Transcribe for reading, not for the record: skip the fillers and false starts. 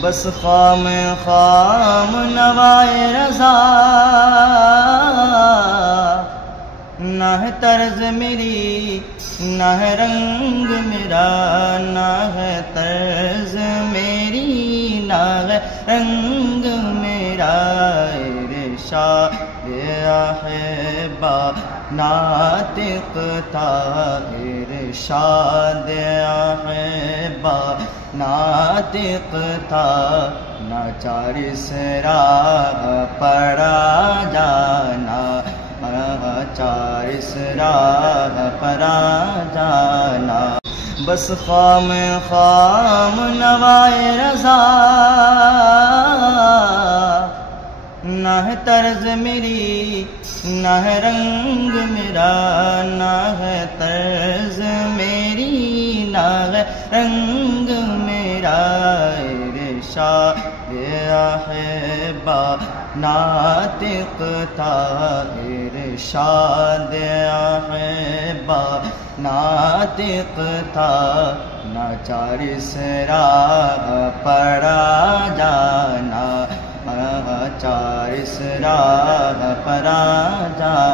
بس خام خام نوائے رضا، نہ ہے طرز میری نہ ہے رنگ میرا، نہ ہے طرز میری نہ ہے رنگ میرا، ارشاد احبا ناطق تھا، ارشاد احبا ناطق تھا، ناچار سرا پڑا جانا، چار راہ پرا جانا، بس خام خام نوائے رضا، نہ ہے طرز میری نہ ہے رنگ میرا، نہ ہے طرز میری نہ ہے رنگ میرا، ارشاد احبا ناطق تھا، ارشاد احبا ناطق تھا، ناچار سرا پڑا جانا، چار راہ پرا جانا۔